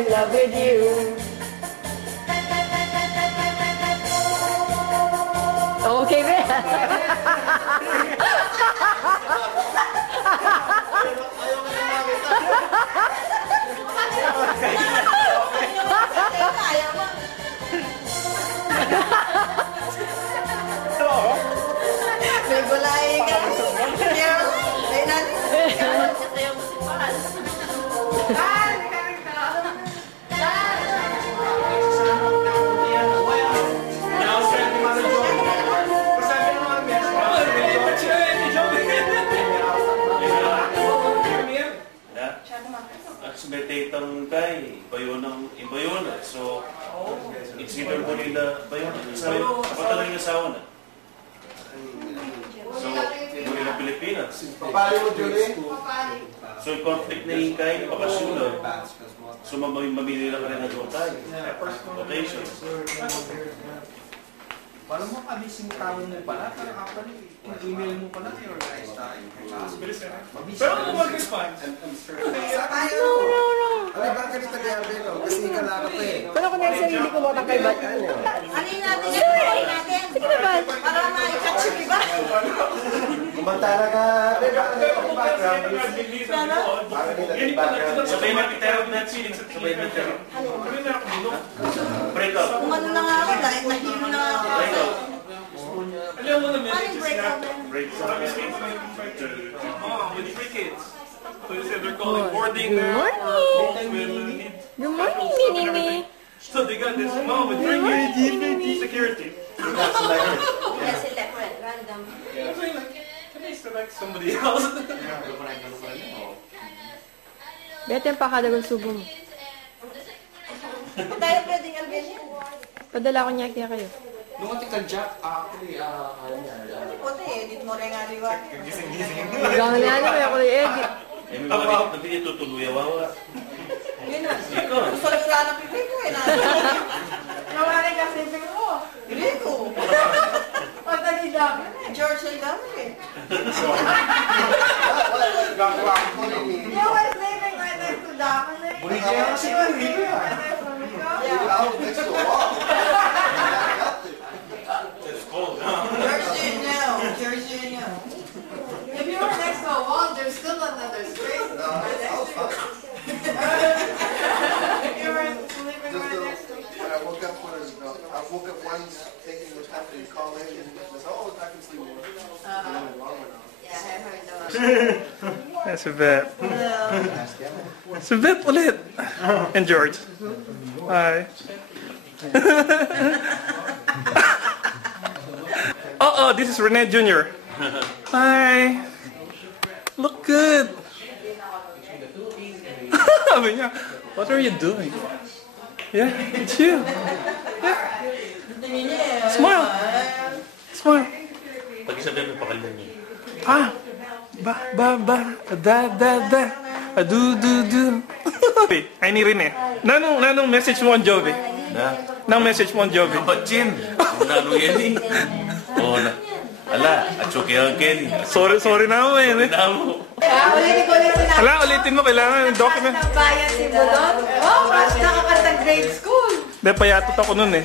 in love with you. Okay, ba? May gulay ka. Ay, natin. Meditatang kay ibayon na. So, it's either mo nila bayon. Kapag yung asawa na. So, mo nila Pilipinas. So, yung conflict na yung kay, pakasulo. So, mamili lang ka rin na doon tayo. Location. Paano mo kabising tao mo pala? Parang actually, email mo pala i-organize tayo. Pero kung mag-respond, Ano ba ka nito kaya, Belo? Kasi kalaka pa eh. Pero kung yung sarili ko mo kay Bat, ano? Ano natin yung buhay natin? Sige na, Bat. Para ma-catch yung iba. Kumantala ka, Sabay mag-terap na feeling sa sabay mag-terap. Break up. Kung ano na nga ako, dahil nahilo na nga ako. Break up. alam mo na Anong messages break na up na? Break up. mom with 3 kids. So you said they're calling boarding Good now. morning. Good morning, Nini. So they got this mom with 3 kids. Security. Yes, separate, random. I was like, can I select somebody else? Beto yung pakadagang subo mo. Tayo pwedeng Albanian. Padala ko niya kaya kayo. nung ating ka-jack, actually, ano niya, Puti eh, dito mo rin nga liwan. Hanggang na ano, kaya ko i-edit. Eh, may mga hindi tutuloy wawa. Yun na. Gusto lang wala ng pipi ko eh. Nawarin ka pipi ko. Hindi ko. Patali dami. George ay dami eh. gagawa ko na ni... You was living right next to Dami. Buligyan kasi ko, hindi ka. Ako, next to wall. It's cold. George, you know. George, you know. If you were next to a wall, there's still another space. If you were living right next to When I woke up once thinking what's happening, call in, and I said, oh, I can sleep more. Yeah, I heard that. That's a bit. It's a bit ulit. And George. Hi. Oh, this is Rene Jr. Hi. Look good. Sabi niya, what are you doing? Yeah, it's you. Yeah. Smile. Smile. Pag-isabi mo pakalan niyo. Ah, da, do. Ay ni Rene. Nanong message mo on Jovi? Na? Nang message mo on Jovi? Kapatsin. Nano yan eh. Oo na. Ala, atsuki ang Kenny. Sorry na mo eh. Namo. Ulitin ko ulit sinabi. Ala, ulitin mo. Kailangan yung document. Ng bayan si Budon. Oh, mas nakakanta grade school. Hindi, payatot ako nun eh.